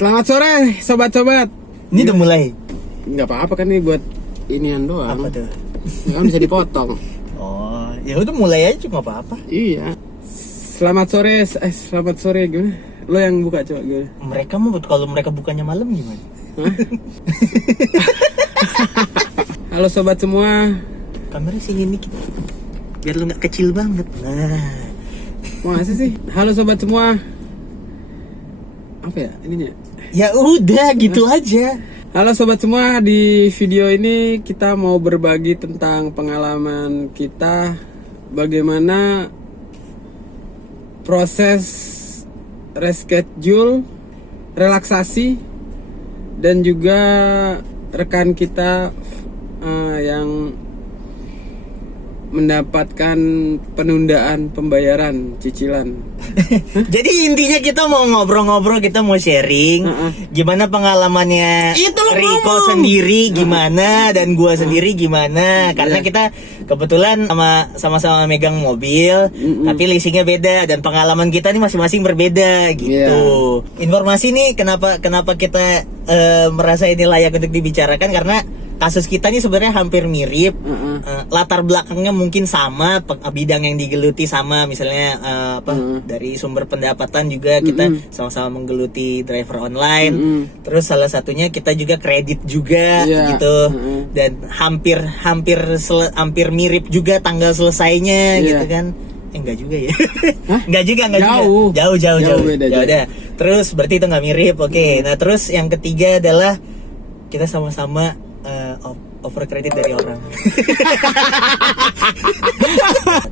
Selamat sore, sobat-sobat. Ini udah mulai. Nggak apa-apa kan, ini buat inian doang. Apa tuh? Kan bisa dipotong. Oh, ya udah mulai aja cuma apa-apa. Iya. Selamat sore, selamat sore gimana? Lo yang buka coba gimana? Mereka mau kalau mereka bukannya malam gimana? Hah? Halo sobat semua. Kamera sini dikit. Biar lu nggak kecil banget. Nah. Masa sih? Halo sobat semua. Apa ya ininya? Ya udah gitu aja. Halo sobat semua, di video ini kita mau berbagi tentang pengalaman kita bagaimana proses reschedule, relaksasi, dan juga rekan kita yang mendapatkan penundaan pembayaran cicilan. Jadi intinya kita mau ngobrol-ngobrol, kita mau sharing gimana pengalamannya Riko sendiri gimana dan gua sendiri gimana, karena kita kebetulan sama-sama megang mobil, tapi leasingnya beda dan pengalaman kita nih masing-masing berbeda gitu. Informasi nih kenapa kita merasa ini layak untuk dibicarakan karena kasus kita nih sebenarnya hampir mirip, latar belakangnya mungkin sama, bidang yang digeluti sama, misalnya dari sumber pendapatan juga kita sama-sama menggeluti driver online, terus salah satunya kita juga kredit juga gitu, dan hampir mirip juga tanggal selesainya gitu kan. Enggak juga ya. Enggak juga. Jauh beda. Ya udah. Terus berarti itu nggak mirip. Oke. Nah, terus yang ketiga adalah kita sama-sama over kredit dari orang.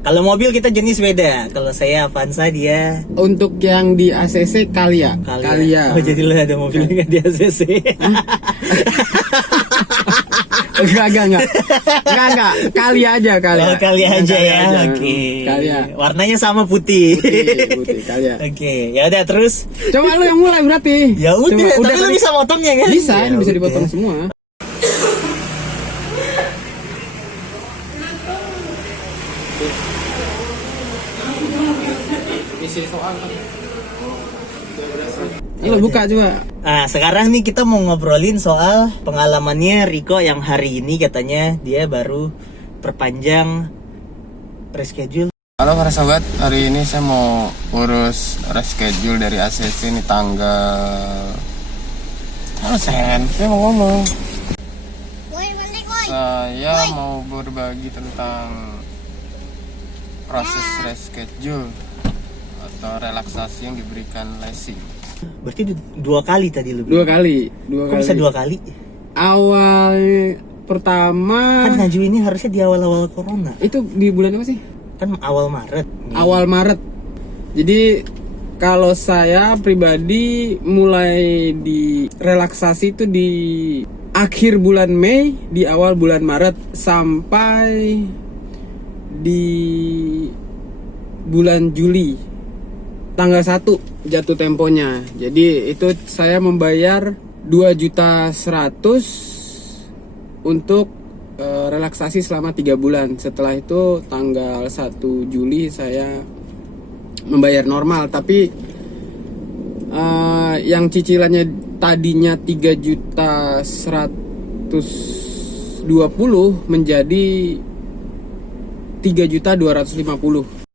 Kalau mobil kita jenis beda. Kalau saya Avanza, dia untuk yang di ACC Kalia. Oh, jadi lu ada mobil yang di ACC. Enggak. Kalia aja. Oh, Kalia aja ya. Oke. Kalia. Warnanya sama putih. Putih Kalia. Oke. Ya udah terus. Coba lu yang mulai berarti. Ya udah. Tapi lu bisa motongnya kan? Bisa, ya, ini bisa dipotong semua. Isi soal kan. Lo buka coba. Nah, sekarang nih kita mau ngobrolin soal pengalamannya Riko yang hari ini katanya dia baru perpanjang reschedule. Halo para sobat, hari ini saya mau urus reschedule dari ACC ini tanggal. Saya mau ngomong. Saya mau berbagi tentang proses reschedule atau relaksasi yang diberikan leasing. Berarti 2 kali tadi lu. 2 kali. Kok bisa 2 kali? Awal pertama kan Najwa ini harusnya di awal-awal corona. Itu di bulan apa sih? Kan awal Maret. Awal Maret. Jadi kalau saya pribadi mulai di relaksasi itu di akhir bulan Mei, di awal bulan Maret sampai di bulan Juli tanggal 1 jatuh temponya. Jadi itu saya membayar 2.100.000 untuk relaksasi selama 3 bulan. Setelah itu tanggal 1 Juli saya membayar normal, tapi yang cicilannya tadinya 3.120.000 menjadi 3.250.000.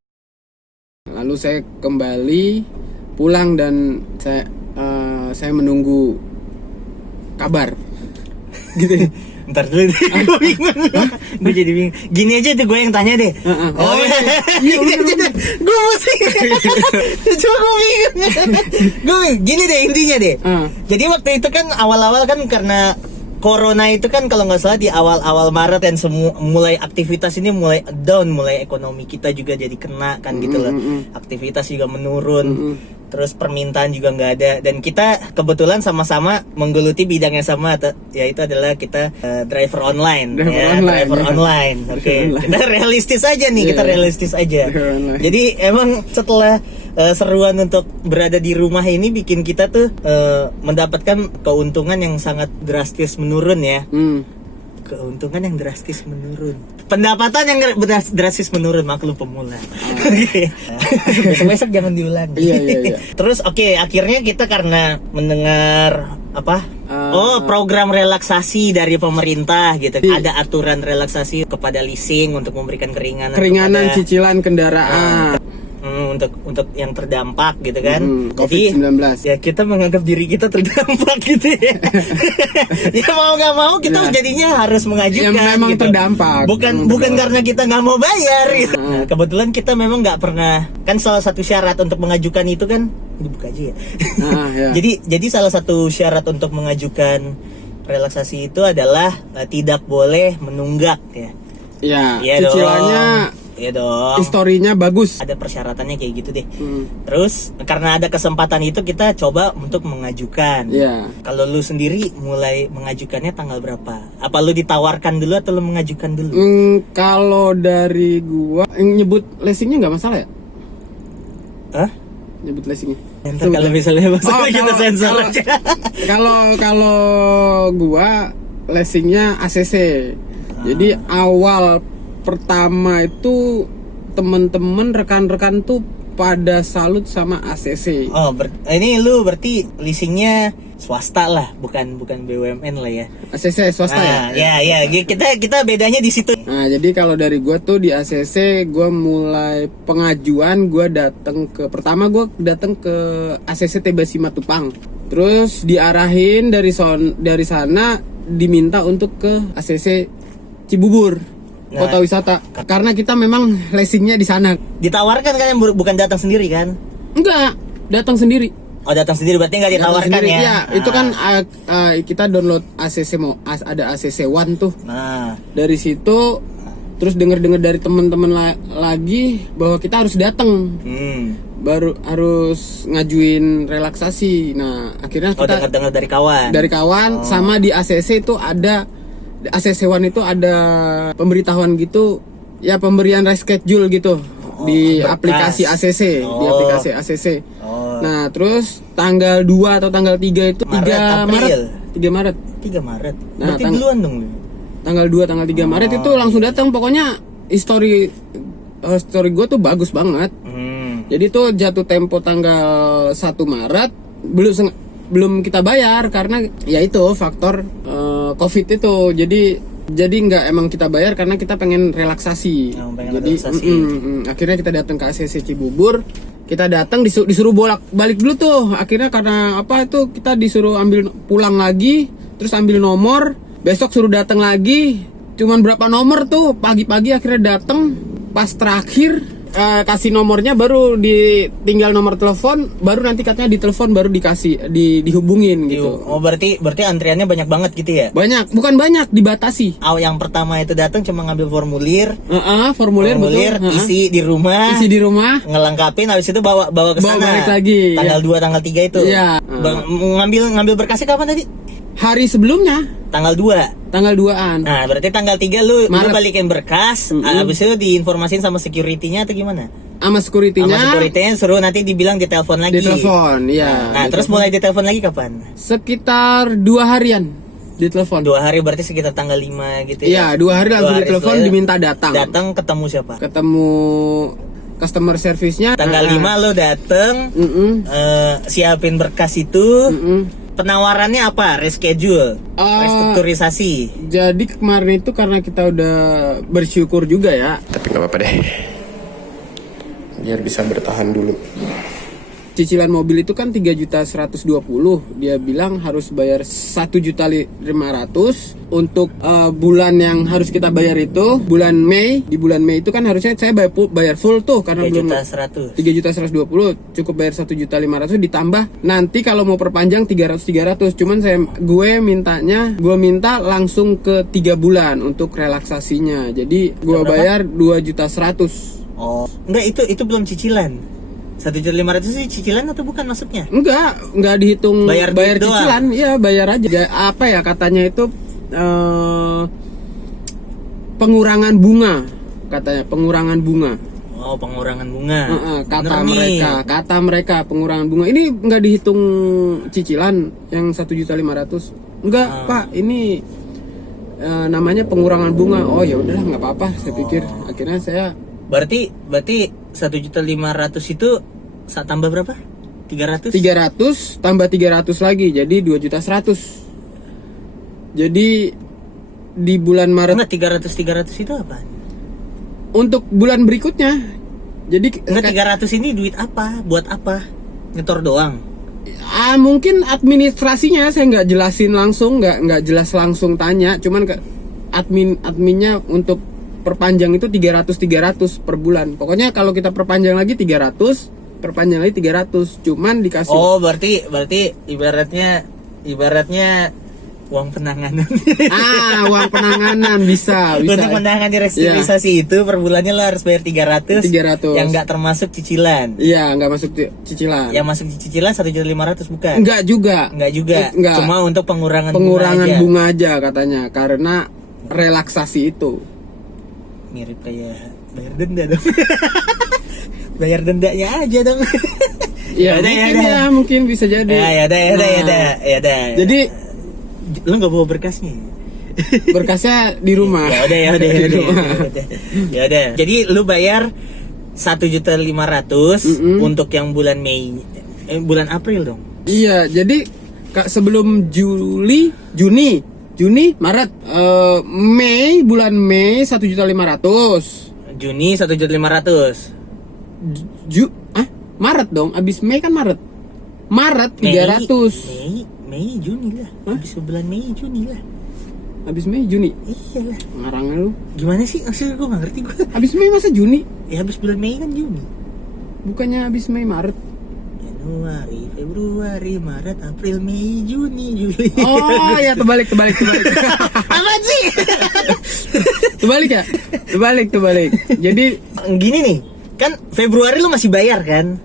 Lalu saya kembali pulang dan saya menunggu kabar. Gitu. Ntar dulu deh, gue bingung. Gue jadi bingung. Gini aja tuh gue yang tanya deh. Oh iya, gue mesti. Cuma gue bingung. Gini deh intinya deh. Jadi waktu itu kan awal-awal kan karena Corona itu kan kalau nggak salah di awal-awal Maret dan mulai aktivitas ini mulai down, mulai ekonomi kita juga jadi kena kan gitu loh. Aktivitas juga menurun. Terus permintaan juga nggak ada, dan kita kebetulan sama-sama menggeluti bidang yang sama, yaitu adalah kita driver online. Driver online. Oke. Kita realistis aja nih, Jadi emang setelah seruan untuk berada di rumah ini bikin kita tuh mendapatkan keuntungan yang sangat drastis menurun ya. keuntungan yang drastis menurun, pendapatan yang drastis menurun, maklum pemula. Besok-besok jangan diulang. Iya. Terus akhirnya kita karena mendengar program relaksasi dari pemerintah gitu. Ada aturan relaksasi kepada leasing untuk memberikan keringanan kepada, cicilan kendaraan. Untuk yang terdampak gitu kan. COVID-19. Jadi, ya kita menganggap diri kita terdampak gitu ya. Ya mau nggak mau kita jadinya harus mengajukan. Yang memang gitu. Terdampak. Bukan karena kita nggak mau bayar. Gitu. Nah, kebetulan kita memang nggak pernah, kan salah satu syarat untuk mengajukan itu kan dibuka aja ya. Ya. Jadi salah satu syarat untuk mengajukan relaksasi itu adalah tidak boleh menunggak ya. Iya, cicilannya iya dong. Historinya bagus. Ada persyaratannya kayak gitu deh. Terus karena ada kesempatan itu kita coba untuk mengajukan. Iya. Kalau lu sendiri mulai mengajukannya tanggal berapa? Apa lu ditawarkan dulu atau lu mengajukan dulu? Kalau dari gua nyebut leasingnya nggak masalah ya? Hah? Nyebut leasingnya. Kalau misalnya masalah kita sensor aja. Kalau gua leasingnya ACC. Jadi awal pertama itu temen-temen rekan-rekan tuh pada salut sama ACC. Ini lu berarti leasingnya swasta lah, bukan BUMN lah ya. ACC swasta ya. Ya, kita bedanya di situ. Nah, jadi kalau dari gua tuh di ACC gua mulai pengajuan, gua datang ke ACC TB Simatupang. Terus diarahin dari sana diminta untuk ke ACC Cibubur. Kota wisata, karena kita memang leasingnya di sana. Ditawarkan kan, bukan datang sendiri kan? Enggak, datang sendiri. Datang sendiri berarti nggak ditawarkan ya? Iya, itu kan kita download ACC ada ACC One tuh. Dari situ terus dengar dari teman-teman lagi bahwa kita harus datang. Baru harus ngajuin relaksasi. Nah, akhirnya kita dengar dari kawan. Dari kawan sama di ACC itu ada ACC One itu ada pemberitahuan gitu ya, pemberian reschedule gitu di aplikasi ACC, di aplikasi ACC. Nah, terus tanggal 2 atau tanggal 3 itu 3 Maret. Nah, berarti duluan dong. Tanggal 2 tanggal 3 Maret itu langsung datang. Pokoknya story gue tuh bagus banget. Jadi tuh jatuh tempo tanggal 1 Maret belum kita bayar karena ya itu faktor COVID itu. Jadi nggak emang kita bayar karena kita pengen relaksasi. Akhirnya kita datang ke ACC Cibubur. Kita datang disuruh bolak-balik dulu tuh. Akhirnya karena apa itu kita disuruh pulang lagi, terus ambil nomor. Besok suruh datang lagi. Cuman berapa nomor tuh? Pagi-pagi akhirnya datang. Pas terakhir kasih nomornya, baru tinggal nomor telepon, baru nanti katanya ditelepon, baru dihubungin gitu. Berarti antriannya banyak banget gitu ya? Bukan banyak, dibatasi. Yang pertama itu datang cuma ngambil formulir. Formulir betul. Isi di rumah, ngelengkapin, habis itu bawa ke sana. Balik lagi. Tanggal 2 tanggal 3 itu. Iya. Ngambil berkasnya kapan tadi? Hari sebelumnya. Tanggal 2-an. Nah, berarti tanggal 3 lu balikin berkas, habis itu diinformasin sama security-nya atau gimana? Sama security-nya suruh nanti dibilang ditelepon lagi. Iya. Nah, terus mulai ditelepon lagi kapan? Sekitar 2 harian ditelepon. 2 hari berarti sekitar tanggal 5 gitu ya? Iya, 2 hari langsung ditelepon, diminta datang. Datang ketemu siapa? Ketemu customer service-nya. Tanggal 5 lo dateng, siapin berkas itu. Penawarannya apa? Reschedule, restrukturisasi. Jadi kemarin itu karena kita udah bersyukur juga ya. Tapi nggak apa-apa deh, biar bisa bertahan dulu. Cicilan mobil itu kan 3.120.000. Dia bilang harus bayar 1.500.000 untuk bulan yang harus kita bayar itu bulan Mei. Di bulan Mei itu kan harusnya saya bayar full tuh karena 3.120.000. Cukup bayar 1.500.000 ditambah nanti kalau mau perpanjang 300. Cuman gue minta langsung ke 3 bulan untuk relaksasinya. Jadi gue bayar 2.100.000. Enggak, itu belum cicilan. 1.500.000 sih cicilan atau bukan masuknya? Enggak dihitung bayar cicilan. Iya, bayar aja. Apa ya katanya itu pengurangan bunga katanya, pengurangan bunga. Pengurangan bunga. Kata mereka pengurangan bunga. Ini enggak dihitung cicilan yang 1.500.000. Enggak, Pak. Ini namanya pengurangan bunga. Oh ya udahlah nggak apa-apa, saya pikir. Akhirnya saya Berarti 1.500.000 itu saat tambah berapa? 300? 300 tambah 300 lagi jadi 2.100.000. Jadi di bulan Maret Enggak, 300 itu apa? untuk bulan berikutnya. Jadi Enggak, 300 ini duit apa? Buat apa? Nyetor doang. Mungkin administrasinya saya nggak jelasin langsung, nggak jelas langsung tanya, cuman ke adminnya untuk perpanjang itu 300 per bulan. Pokoknya kalau kita perpanjang lagi 300, perpanjang lagi 300, cuman dikasih. Oh, berarti ibaratnya uang penanganan. Uang penanganan bisa. Untuk menangani restrukturisasi itu per bulannya lo harus bayar 300. Yang nggak termasuk cicilan. Iya, nggak masuk cicilan. Yang masuk cicilan 1.500.000 bukan? Enggak juga. Enggak. Cuma untuk pengurangan bunga aja katanya karena relaksasi itu. Mirip kayak bayar denda dong. Bayar dendanya aja dong. Mungkin bisa jadi. Ya udah. Jadi lu nggak bawa berkasnya? Berkasnya di rumah. Ya udah. Jadi lu bayar 1.500.000 untuk yang bulan bulan April dong. Iya, jadi sebelum Juni, Maret, bulan Mei 1.500.000. Juni 1.500.000. Maret dong, abis Mei kan Maret. Maret 300. Mei Juni lah. Habis bulan Mei Juni lah. Habis Mei Juni. Iyalah. Ngarangnya lu. Gimana sih? Maksudnya gue gak ngerti gue. Habis Mei masa Juni? Ya habis bulan Mei kan Juni. Bukannya habis Mei Maret. Januari, Februari, Maret, April, Mei, Juni, Juli. Oh ya terbalik. Apaan sih? Terbalik. Jadi gini nih. Kan Februari lu masih bayar kan?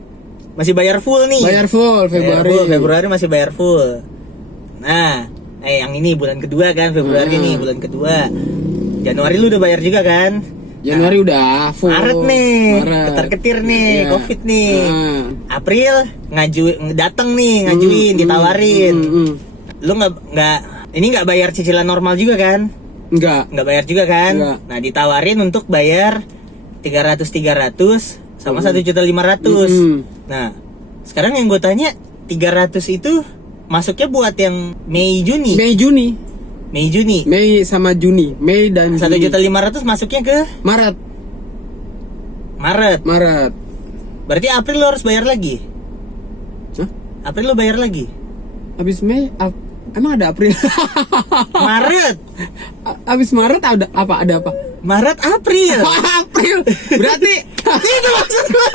Masih bayar full nih. Bayar full Februari masih bayar full. Nah, yang ini bulan kedua kan, Februari nih bulan kedua. Januari lu udah bayar juga kan? Januari udah full. Maret nih, ketar-ketir nih, iya. Covid nih. April ngajuin, ditawarin. Lu nggak bayar cicilan normal juga kan? Nggak bayar juga kan? Enggak. Nah, ditawarin untuk bayar 300 sama 1.500.000. Nah, sekarang yang gue tanya 300 itu masuknya buat yang Mei Juni. Mei sama Juni. Mei dan 1.500.000 masuknya ke Maret. Berarti April lo harus bayar lagi. Hah? April lo bayar lagi. Habis Mei emang ada April? Maret. Habis Maret ada apa? Maret April. April. Berarti itu maksud gue.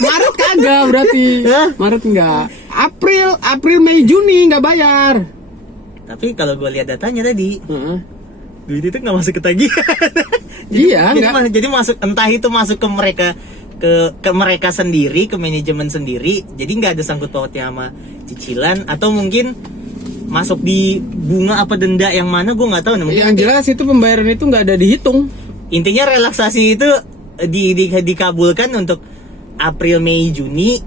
Maret kagak berarti. Maret enggak. April, Mei, Juni nggak bayar. Tapi kalau gue lihat datanya tadi, duit itu nggak masuk ke tagihan. Iya, jadi masuk, entah itu masuk ke mereka sendiri, ke manajemen sendiri. Jadi nggak ada sangkut pautnya sama cicilan, atau mungkin masuk di bunga apa denda yang mana gue nggak tahu. Yang jelas itu pembayaran itu nggak ada dihitung. Intinya relaksasi itu dikabulkan untuk April, Mei, Juni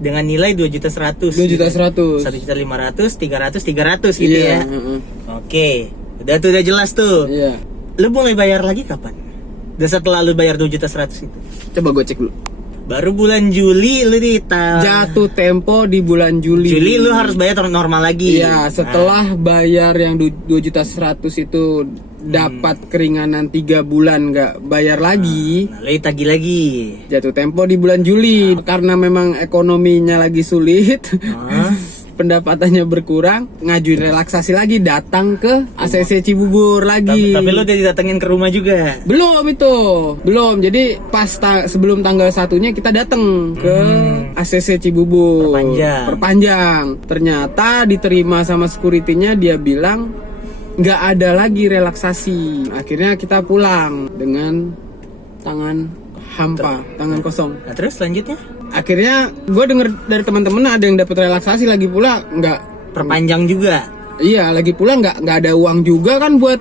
dengan nilai 2.100.000. 2.100.000. 1.500.000, 300 gitu ya. Oke, udah jelas tuh. Iya. Lu mulai bayar lagi kapan? Dan setelah lu bayar 2.100.000 itu. Coba gue cek dulu. Baru bulan Juli lu jatuh tempo di bulan Juli. Juli lu harus bayar normal lagi. Iya, setelah bayar yang 2.100.000 itu dapat keringanan 3 bulan nggak bayar lagi. Nah, lu tagih lagi. Jatuh tempo di bulan Juli karena memang ekonominya lagi sulit. Pendapatannya berkurang, ngajuin relaksasi lagi, datang ke ACC Cibubur lagi. Tapi lo udah didatengin ke rumah juga? Belum. Jadi pas sebelum tanggal 1-nya kita datang ke ACC Cibubur. Perpanjang. Ternyata diterima sama security-nya, dia bilang nggak ada lagi relaksasi. Akhirnya kita pulang dengan tangan hampa, tangan kosong. Nah, terus selanjutnya? Akhirnya gue denger dari teman-teman ada yang dapat relaksasi, lagi pula nggak perpanjang juga. Iya, lagi pula nggak ada uang juga kan buat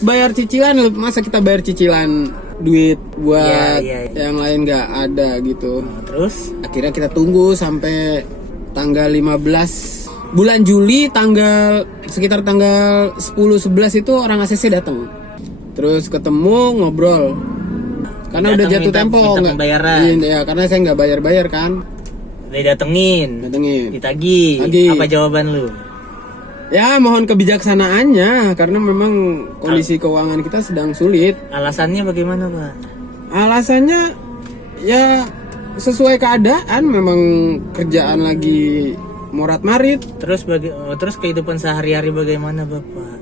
bayar cicilan. Masa kita bayar cicilan duit buat yang lain nggak ada gitu. Terus akhirnya kita tunggu sampai tanggal 15 bulan Juli sekitar tanggal 10-11 itu orang ACC datang. Terus ketemu ngobrol. Karena udah jatuh tempo minta pembayaran. Iya, karena saya nggak bayar kan. Udah datengin. Ditagih. Apa jawaban lu? Ya mohon kebijaksanaannya karena memang kondisi keuangan kita sedang sulit. Alasannya bagaimana, Pak? Alasannya ya sesuai keadaan, memang kerjaan lagi morat-marit. Terus terus kehidupan sehari-hari bagaimana, Bapak?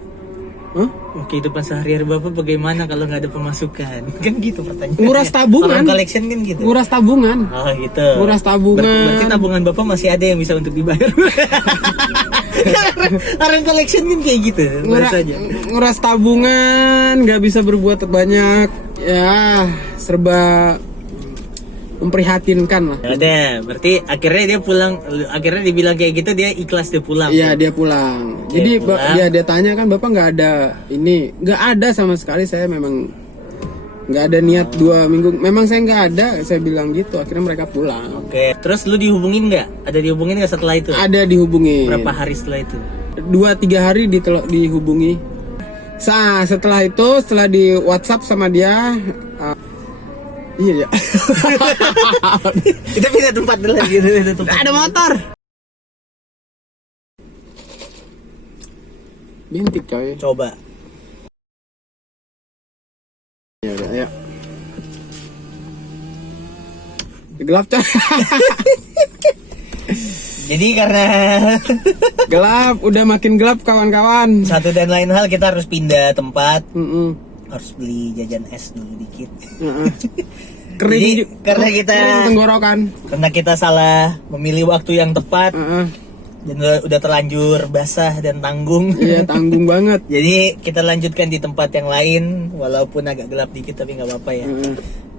Kehidupan sehari-hari Bapak bagaimana kalau nggak ada pemasukan? Kan gitu pertanyaan. Nguras tabungan. Orang collection kan gitu. Nguras tabungan. Oh gitu. Nguras tabungan. Berarti tabungan Bapak masih ada yang bisa untuk dibayar. Orang collection kan kayak gitu. Nguras tabungan, nggak bisa berbuat banyak. Ya, serba memprihatinkan lah. Ya udah, berarti akhirnya dia pulang. Akhirnya dibilang kayak gitu, dia ikhlas dia pulang. Iya, dia pulang. Jadi dia tanya kan, Bapak nggak ada ini, nggak ada sama sekali. Saya memang nggak ada niat 2 minggu. Memang saya nggak ada. Saya bilang gitu. Akhirnya mereka pulang. Oke. Terus lu dihubungin nggak? Ada dihubungin nggak setelah itu? Ada dihubungin. Berapa hari setelah itu? 2-3 hari dihubungi. Setelah itu, setelah di WhatsApp sama dia. Iya ya. Kita pindah tempat dulu gitu. Ada motor. Bintik coy. Coba. Ya udah ya. Gelap coy. Jadi karena gelap, udah makin gelap kawan-kawan. Satu dan lain hal kita harus pindah tempat. Harus beli jajan es dulu dikit. Kering. Jadi, karena kita tenggorokan. Karena kita salah memilih waktu yang tepat. Dan udah terlanjur basah dan tanggung. Iya, tanggung banget. Jadi kita lanjutkan di tempat yang lain, walaupun agak gelap dikit tapi nggak apa-apa ya.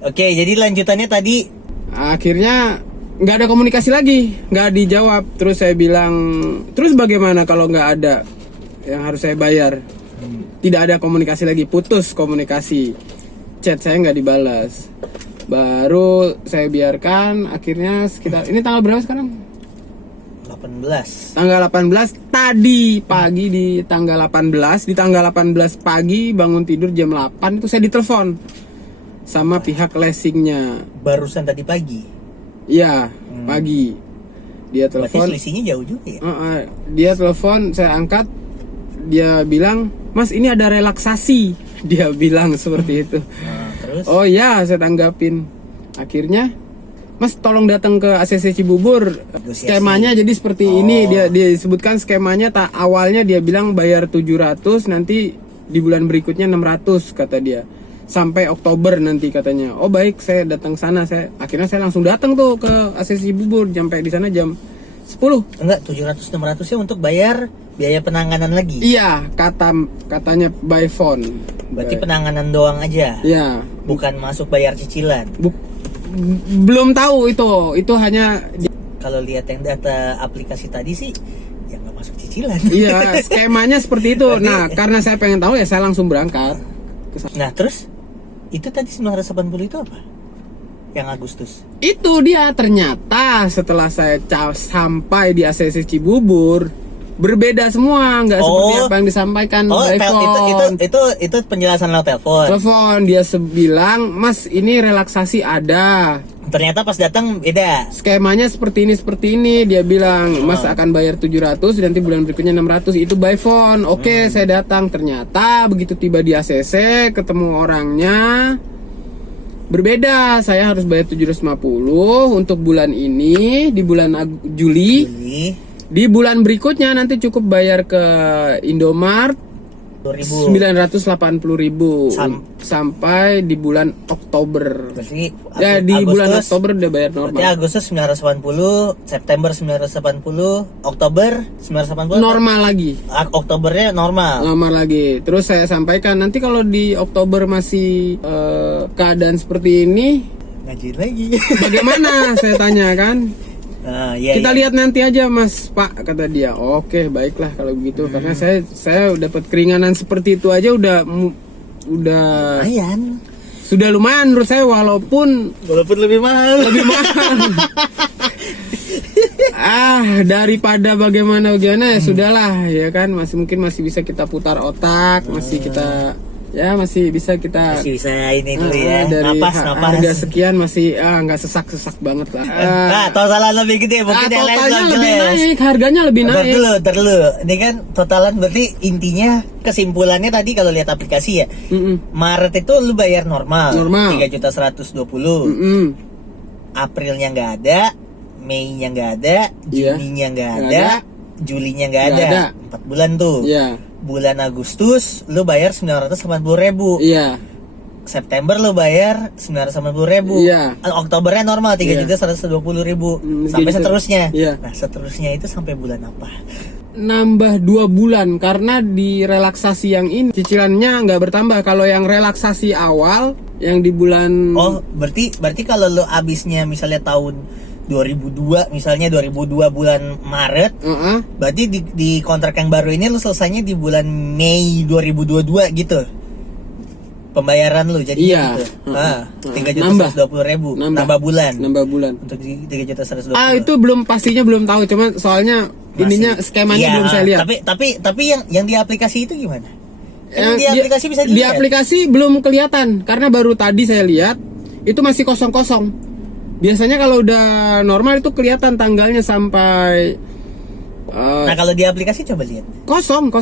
Oke, jadi lanjutannya tadi akhirnya nggak ada komunikasi lagi, nggak dijawab. Terus saya bilang, terus bagaimana kalau nggak ada yang harus saya bayar? Tidak ada komunikasi lagi, putus komunikasi. Chat saya nggak dibalas. Baru saya biarkan, akhirnya sekitar ini tanggal berapa sekarang? 18. Tanggal 18 tadi pagi, di tanggal 18 pagi bangun tidur jam 8 itu saya ditelepon sama pihak leasingnya. Barusan tadi pagi. Iya, pagi. Dia telepon. Berarti selisihnya jauh juga ya? Dia telepon, saya angkat. Dia bilang, "Mas, ini ada relaksasi." Dia bilang seperti itu. Terus? Oh ya, saya tanggapin. Akhirnya, "Mas, tolong datang ke ACC Cibubur." Skemanya jadi seperti ini. Dia disebutkan skemanya. Awalnya dia bilang bayar 700, nanti di bulan berikutnya 600 kata dia. Sampai Oktober nanti katanya. Oh baik, saya datang sana. Akhirnya saya langsung datang tuh ke ACC Cibubur. Sampai di sana jam 10. Enggak, 700-600 nya untuk bayar biaya penanganan lagi. Iya, katanya by phone. Berarti penanganan doang aja. Iya. Bukan masuk bayar cicilan. Belum tahu itu. Itu hanya kalau lihat yang data aplikasi tadi sih ya nggak masuk cicilan. Iya, skemanya seperti itu. Nah, karena saya pengen tahu ya saya langsung berangkat. Nah, terus itu tadi 980 itu apa? Yang Agustus. Itu dia, ternyata setelah saya sampai di ACC Cibubur berbeda semua, nggak seperti apa yang disampaikan by phone. Itu penjelasan lewat telepon. Telepon dia bilang, "Mas, ini relaksasi ada." Ternyata pas datang beda. Skemanya seperti ini. Dia bilang, "Mas akan bayar 700, nanti bulan berikutnya 600." Itu by phone. Oke, saya datang. Ternyata begitu tiba di ACC, ketemu orangnya berbeda. Saya harus bayar 750 untuk bulan ini, di bulan Juli. Di bulan berikutnya nanti cukup bayar ke Indomart 980.000 sampai di bulan Oktober. Berarti ya di bulan Oktober udah bayar normal. Berarti Agustus 980, September 980, Oktober 980 normal lagi. Oktobernya normal. Normal lagi. Terus saya sampaikan nanti kalau di Oktober masih keadaan seperti ini, ngajuin lagi. Bagaimana? Saya tanya kan. Kita lihat nanti aja Mas Pak, kata dia. Oke, baiklah kalau begitu. Karena saya dapat keringanan seperti itu aja udah lumayan. Sudah lumayan menurut saya, walaupun lebih mahal. Daripada bagaimana ya sudahlah ya kan, masih bisa kita putar otak, masih bisa kita Masih bisa ini dulu ya. dari Napas. harga sekian masih nggak sesak banget lah. Totalan lebih gede, mungkin yang lain Totalnya belum lebih jelas. naik, harganya lebih naik. Ntar dulu. Ini kan totalan berarti intinya kesimpulannya tadi kalau lihat aplikasi ya. Maret itu lu bayar normal. 3.120.000. Aprilnya nggak ada, Mei-nya nggak ada, Juninya nggak ada, Julinya nggak ada. 4 bulan tuh. Iya. Bulan Agustus lu bayar 980.000. Iya. September lu bayar 980.000. Iya. Oktobernya normal 3.120.000. Sampai gitu. seterusnya. Iya. Nah, seterusnya itu sampai bulan apa? Nambah 2 bulan karena di relaksasi yang ini cicilannya nggak bertambah. Kalau yang relaksasi awal yang di bulan Oh, berarti kalau lu abisnya misalnya tahun 2002, misalnya 2002 bulan Maret, berarti di kontrak yang baru ini lu selesainya di bulan Mei 2022 gitu. Pembayaran lu jadi gitu. 3.120.000 nambah bulan. Untuk 3.120.000. Itu belum pastinya belum tahu, cuma soalnya ininya skemanya belum saya lihat. Tapi yang di aplikasi itu gimana? Yang di aplikasi bisa di dilihat. aplikasi belum kelihatan karena baru tadi saya lihat itu masih kosong. Biasanya kalau udah normal itu kelihatan tanggalnya sampai Nah, kalau di aplikasi coba lihat. kosong.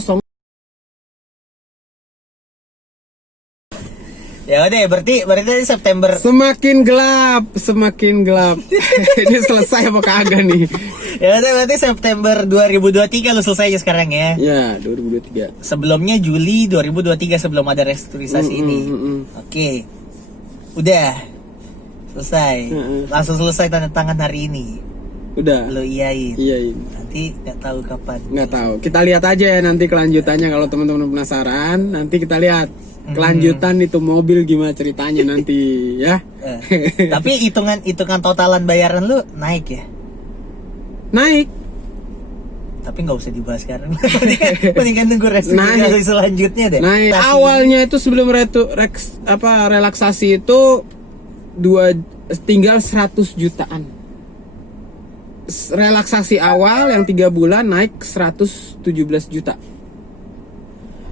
Ya udah, berarti tadi September. Semakin gelap. Ini selesai apa kagak nih? Ya udah, berarti September 2023 lu selesai ya sekarang ya. Ya, 2023. Sebelumnya Juli 2023 sebelum ada restrukturisasi ini. Oke. Udah. Selesai. Langsung selesai tanda tangan hari ini. Udah. Lo iyain. Iyain. Nanti nggak tahu kapan. Nggak tahu. Kita lihat aja ya nanti kelanjutannya, kalau teman-teman penasaran. Nanti kita lihat kelanjutan itu mobil gimana ceritanya nanti ya. Tapi hitungan totalan bayaran lu naik ya? Naik. Tapi nggak usah dibahas sekarang. Mendingan nunggu restrukturisasi selanjutnya deh. Naik. Awalnya itu sebelum relaksasi itu tinggal 100 jutaan. Relaksasi awal yang 3 bulan naik 117 juta.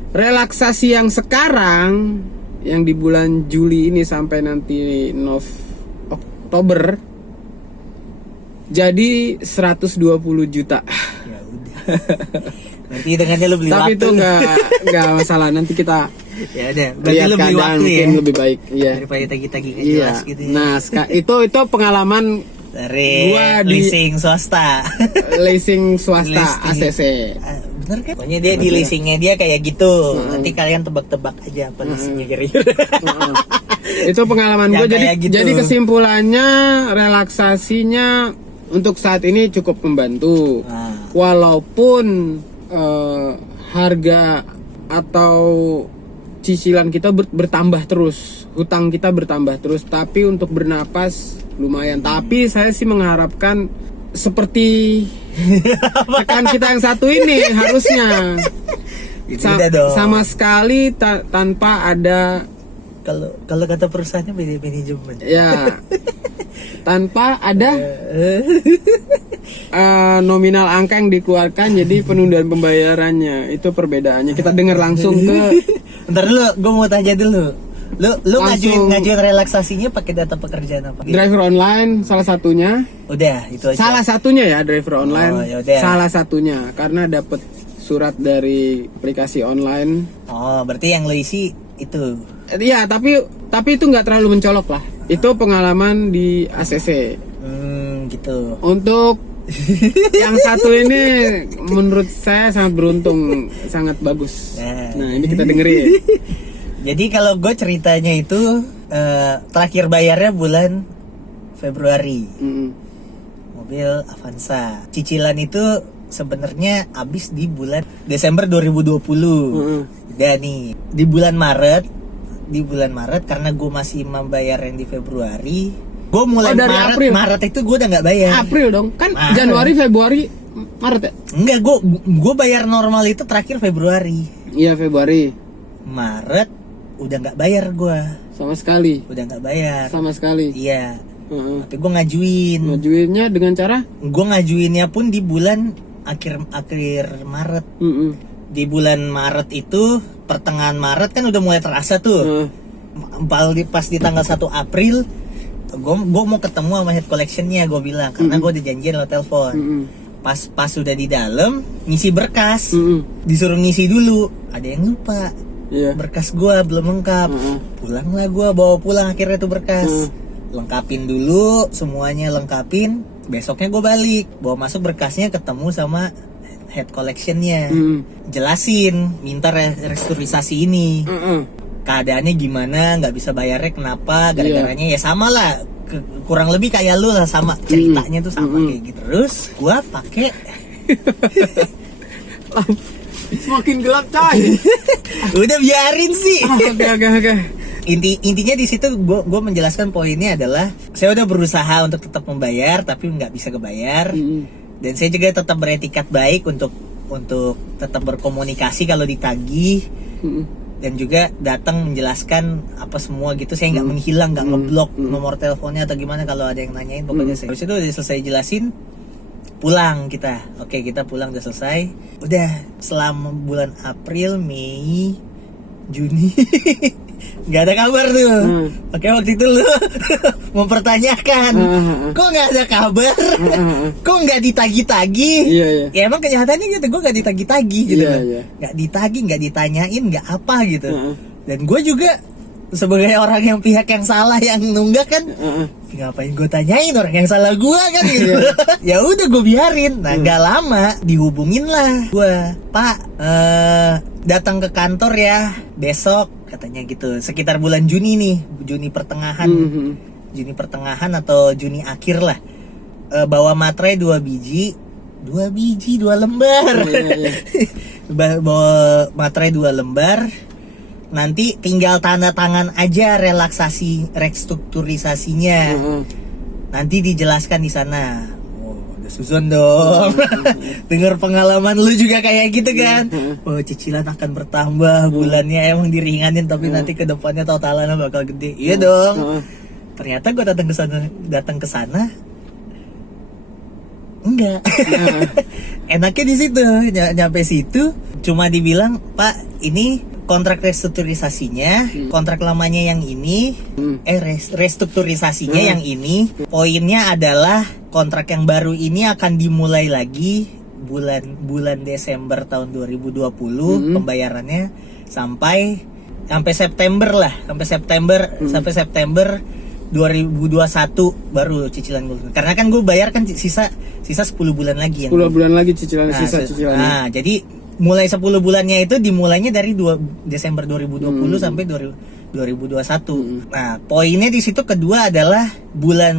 Relaksasi yang sekarang yang di bulan Juli ini sampai nanti Oktober jadi 120 juta. Ya udah. Nanti dengannya lu beli Tapi waktu. itu nggak masalah, nanti kita ya udah, berarti lihat lu beli keadaan waktu ya. mungkin lebih baik. Iya. Daripada tagi-tagi Iya. jelas gitu ya. Nah, itu pengalaman dari gua leasing swasta. leasing swasta ACC. Bener kan? Pokoknya dia di leasingnya dia kayak gitu. Nanti kalian tebak-tebak aja apa leasingnya kira-kira. Itu pengalaman Yang gue. kayak gitu. Jadi kesimpulannya relaksasinya untuk saat ini cukup membantu. Walaupun harga atau cicilan kita bertambah terus, hutang kita bertambah terus, tapi untuk bernapas lumayan. Tapi saya sih mengharapkan seperti rekan kita yang satu ini harusnya sama sekali tanpa ada, kalau kata perusahaannya beda manajemen. ya, tanpa ada nominal angka yang dikeluarkan, jadi penundaan pembayarannya itu perbedaannya. Kita dengar langsung ke. Ntar dulu, gue mau tanya dulu. Lu Langsung. ngajuin relaksasinya pakai data pekerjaan apa? Driver online salah satunya. Udah, itu aja. Salah satunya ya driver online. Oh, yaudah. Salah satunya karena dapat surat dari aplikasi online. Oh, berarti yang lo isi itu. Iya, tapi itu nggak terlalu mencolok lah. Itu pengalaman di ACC. Gitu. Untuk yang satu ini menurut saya sangat beruntung, sangat bagus. Nah, ini kita dengerin. Jadi kalau gue ceritanya itu terakhir bayarnya bulan Februari. Mobil Avanza. Cicilan itu sebenarnya habis di bulan Desember 2020. Udah nih, di bulan Maret karena gue masih membayar yang di Februari, gue mulai Maret itu gue udah nggak bayar. April dong, kan Januari, Februari, Maret ya? Enggak, gue bayar normal itu terakhir Februari. Iya, Februari. Maret udah nggak bayar gue. Sama sekali. Udah nggak bayar. Sama sekali. Iya. Tapi gue ngajuin. Ngajuinnya dengan cara? Gue ngajuinnya pun di bulan akhir Maret. Di bulan Maret itu, pertengahan Maret kan udah mulai terasa tuh. Pas di tanggal 1 April gue mau ketemu sama head collectionnya, gue bilang, karena gue udah janjian lewat telepon. Pas sudah di dalam ngisi berkas, disuruh ngisi dulu, ada yang lupa. Berkas gue belum lengkap. Pulanglah gue, bawa pulang akhirnya tuh berkas. Lengkapin dulu semuanya, lengkapin. Besoknya gue balik, bawa masuk berkasnya, ketemu sama head collectionnya. Jelasin, minta restrukturisasi ini. Keadaannya gimana, nggak bisa bayarnya kenapa, gara-garanya ya sama lah, kurang lebih kayak lu lah, sama ceritanya tuh sama kayak gitu. Terus gua pakai semakin gelap coy. Udah biarin sih. Oke. Intinya di situ gua menjelaskan poinnya adalah saya udah berusaha untuk tetap membayar tapi nggak bisa kebayar. Dan saya juga tetap beretikat baik untuk tetap berkomunikasi kalau ditagih. Dan juga datang menjelaskan apa semua gitu. Saya nggak menghilang, nggak ngeblok nomor teleponnya atau gimana kalau ada yang nanyain. Pokoknya saya terus itu udah selesai jelasin, pulang kita. Oke, kita pulang udah selesai. Udah selama bulan April, Mei, Juni nggak ada kabar tuh. Oke, waktu itu lu mempertanyakan, kok nggak ada kabar, kok nggak ditagi-tagi. Ya emang kenyataannya gitu, gue nggak ditagi-tagi gitu. Nggak ditagi, nggak ditanyain, nggak apa gitu. Dan gue juga sebagai orang yang pihak yang salah yang nunggak kan, ngapain gue tanyain, orang yang salah gue kan gitu. Ya udah gue biarin. Nah gak lama dihubungin lah gue, Pak, datang ke kantor ya besok katanya gitu, sekitar bulan Juni nih, Juni pertengahan, Juni pertengahan atau Juni akhir lah. Bawa materai 2 biji 2 lembar. Bawa materai 2 lembar. Nanti tinggal tanda tangan aja restrukturisasinya. Nanti dijelaskan di sana. Oh, udah suzon dong. Dengar pengalaman lu juga kayak gitu kan. Oh, cicilan akan bertambah bulannya, emang diringanin tapi nanti ke depannya totalannya bakal gede. Iya dong. Ternyata gue datang ke sana. Enggak. Enaknya di situ, nyampe situ cuma dibilang, "Pak, ini kontrak restrukturisasinya, kontrak lamanya yang ini, restrukturisasinya yang ini. Poinnya adalah kontrak yang baru ini akan dimulai lagi bulan Desember tahun 2020, pembayarannya sampai September lah, sampai September 2021 baru cicilan gue. Karena kan gue bayar kan sisa 10 bulan lagi 10 bulan lagi cicilan, sisa cicilan. Nah, jadi mulai 10 bulannya itu dimulainya dari Desember 2020 sampai 2021. Nah, poinnya di situ kedua adalah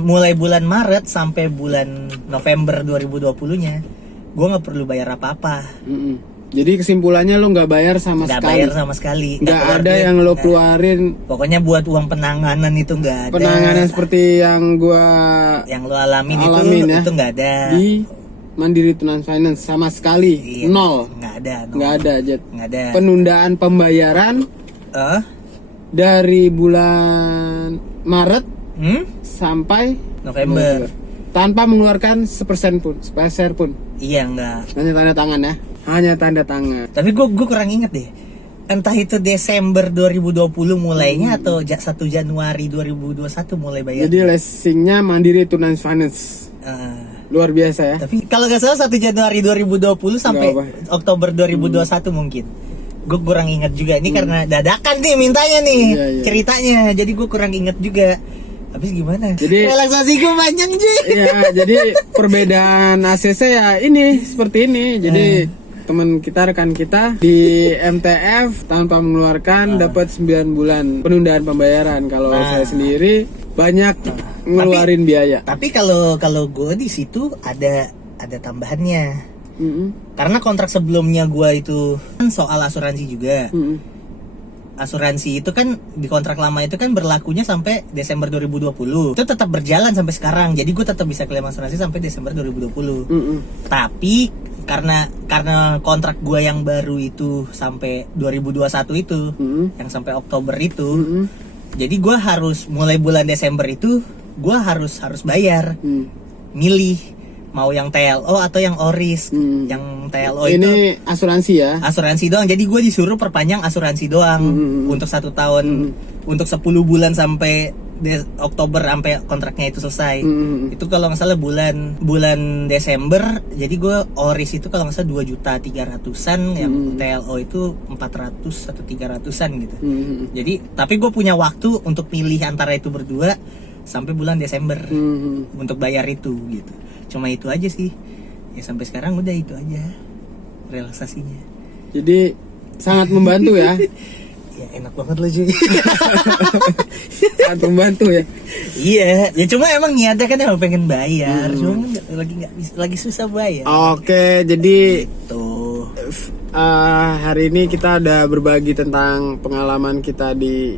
mulai bulan Maret sampai bulan November 2020-nya gue nggak perlu bayar apa-apa. Jadi kesimpulannya lo nggak bayar sama nggak sekali. Bayar sama sekali. Nggak ada yang lo keluarin. Pokoknya buat uang penanganan itu nggak ada. Penanganan seperti yang lo alamin ya, itu nggak ada. Di Mandiri Tunan Finance sama sekali. Nol. Nggak ada. Nggak ada, Jet. Nggak ada. Pembayaran dari bulan Maret sampai November tanpa mengeluarkan sepeser pun. Iya, nggak. Hanya tanda tangan ya. Hanya tanda tangan. Tapi gue kurang inget deh. Entah itu Desember 2020 mulainya atau 1 Januari 2021 mulai bayar. Jadi leasingnya Mandiri Tunan Finance. Luar biasa ya. Tapi kalau nggak salah 1 Januari 2020 sampai Oktober 2021 mungkin. Gue kurang inget juga. Ini karena dadakan nih mintanya nih ceritanya. Jadi gue kurang inget juga. Habis gimana? Jadi relaksasi gue panjang sih. Iya, jadi perbedaan ACC ya ini seperti ini. Jadi teman kita, rekan kita di MTF tanpa mengeluarkan dapat 9 bulan penundaan pembayaran. Kalau saya sendiri banyak ngeluarin biaya. Tapi kalau gue di situ ada tambahannya. Karena kontrak sebelumnya gue itu kan soal asuransi juga. Asuransi itu kan di kontrak lama itu kan berlakunya sampai Desember 2020. Itu tetap berjalan sampai sekarang. Jadi gue tetap bisa klaim asuransi sampai Desember 2020. Tapi karena kontrak gue yang baru itu sampai 2021 itu, yang sampai Oktober itu. Jadi gue harus mulai bulan Desember itu gue harus bayar. Milih mau yang TLO atau yang ORIS. Yang TLO ini itu asuransi ya. asuransi doang. Jadi gue disuruh perpanjang asuransi doang untuk 1 tahun, untuk 10 bulan sampai Oktober sampai kontraknya itu selesai. Itu kalau nggak salah bulan Desember. Jadi gue ORIS itu kalau nggak salah 2.300.000-an, yang TLO itu 400 atau 300-an gitu. Jadi tapi gue punya waktu untuk pilih antara itu berdua sampai bulan Desember untuk bayar itu gitu. Cuma itu aja sih. Ya sampai sekarang udah itu aja relaksasinya. Jadi sangat membantu ya. Ya enak banget loh cuy. Sangat membantu ya. Iya, ya cuma emang niatnya kan emang pengen bayar, cuma lagi susah bayar. Oke, jadi Tuh. hari ini kita udah berbagi tentang pengalaman kita di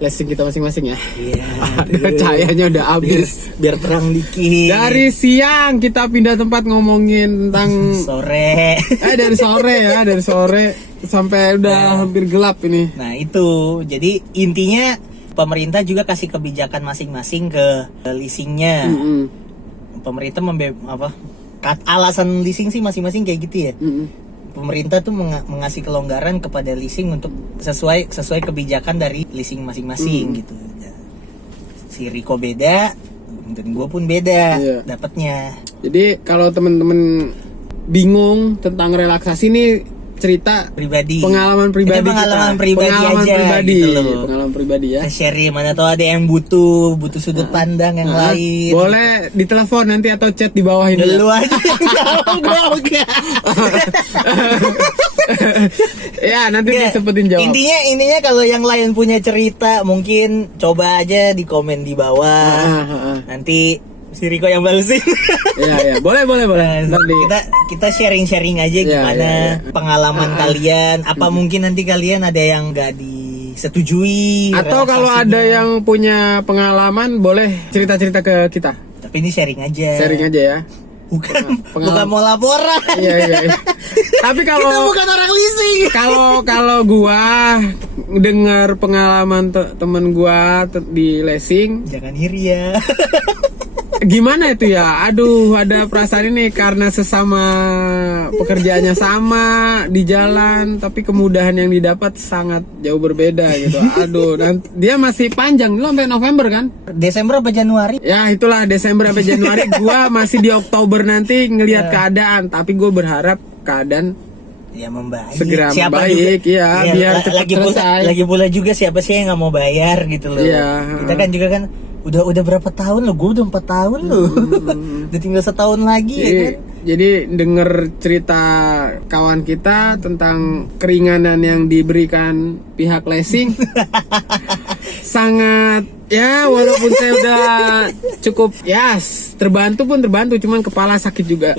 lesing kita masing-masing ya. Iya. Cahayanya udah habis. Biar terang dikit. Dari siang kita pindah tempat ngomongin tentang sore. dari sore sampai udah hampir gelap ini. Nah itu, jadi intinya pemerintah juga kasih kebijakan masing-masing ke leasingnya. Pemerintah alasan leasing sih masing-masing kayak gitu ya. Pemerintah tuh mengasih kelonggaran kepada leasing untuk sesuai kebijakan dari leasing masing-masing gitu. Si Riko beda dan gue pun beda dapatnya. Jadi kalau temen-temen bingung tentang relaksasi ini cerita Pribadi. pengalaman pribadi Ini pengalaman kita. pribadi pengalaman aja pribadi gitu loh. Pengalaman pribadi ya. Kita share mana tahu ada yang butuh sudut pandang yang lain. Boleh ditelepon nanti atau chat di bawah ini. Lu aja enggak. Ya nanti disebutin jawab. Intinya kalau yang lain punya cerita mungkin coba aja di komen di bawah. Nanti si Riko yang balesin. Iya, boleh. Nanti kita sharing aja gimana pengalaman kalian. Apa mungkin nanti kalian ada yang nggak disetujui? atau kalau ada yang punya pengalaman boleh cerita-cerita ke kita. Tapi ini sharing aja. Sharing aja ya. Bukan mau laporan. Iya. Tapi Kita kalau bukan orang leasing. kalau gua dengar pengalaman temen gua di leasing, Jangan iri ya. gimana itu ya? Aduh, ada perasaan ini karena sesama pekerjaannya sama di jalan, tapi kemudahan yang didapat sangat jauh berbeda gitu. Aduh, dan dia masih panjang lo sampai November kan? Desember apa Januari? Ya itulah Desember sampai Januari. Gua masih di Oktober nanti ngelihat keadaan, tapi gue berharap keadaan Ya membaik. segera Siapa membaik juga, ya, biar cepat selesai. Lagi pula juga siapa sih yang nggak mau bayar gitu loh. Iya. Kita kan juga kan udah berapa tahun loh, gue udah 4 tahun loh. Udah tinggal setahun lagi ya kan. Jadi denger cerita kawan kita tentang keringanan yang diberikan pihak leasing sangat ya, walaupun saya udah cukup terbantu cuman kepala sakit juga.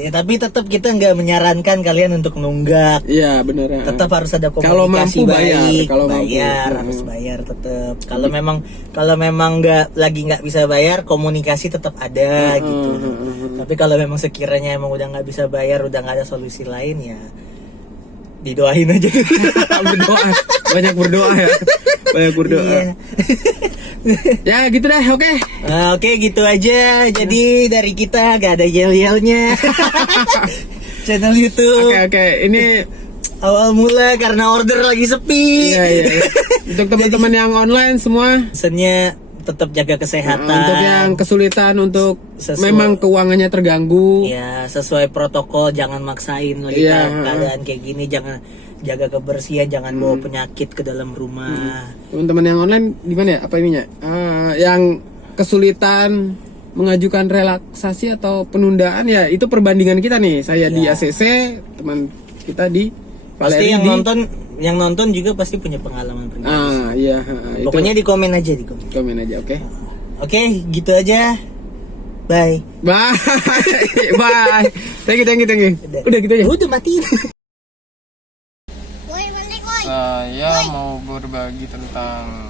Ya, tapi tetap kita nggak menyarankan kalian untuk nunggak. Iya benar. Tetap harus ada komunikasi Kalau mampu baik. bayar, Harus bayar tetap. Kalau memang nggak bisa bayar, komunikasi tetap ada gitu. Tapi kalau memang sekiranya emang udah nggak bisa bayar, udah nggak ada solusi lain ya didoain aja. banyak berdoa ya. Iya. Ya gitu dah, oke. Oke, gitu aja. Jadi dari kita gak ada yel-yelnya. Channel YouTube. Oke. Ini awal mula karena order lagi sepi. Iya. Untuk teman-teman yang online semua, pesannya tetap jaga kesehatan. untuk yang kesulitan untuk Sesuai. memang keuangannya terganggu. Ya, sesuai protokol, jangan maksain lagi keadaan kayak gini, jangan jaga kebersihan, jangan bawa penyakit ke dalam rumah. Teman-teman yang online gimana ya? Apa ininya? Yang kesulitan mengajukan relaksasi atau penundaan ya itu perbandingan kita nih. Saya di ACC, teman kita di Pasti Valeri yang nonton juga pasti punya pengalaman pribadi. Iya. Pokoknya di komen aja komen aja, oke. Oke, gitu aja. Bye. Bye. Thank you. Udah gitu aja. Udah matiin. Saya mau berbagi tentang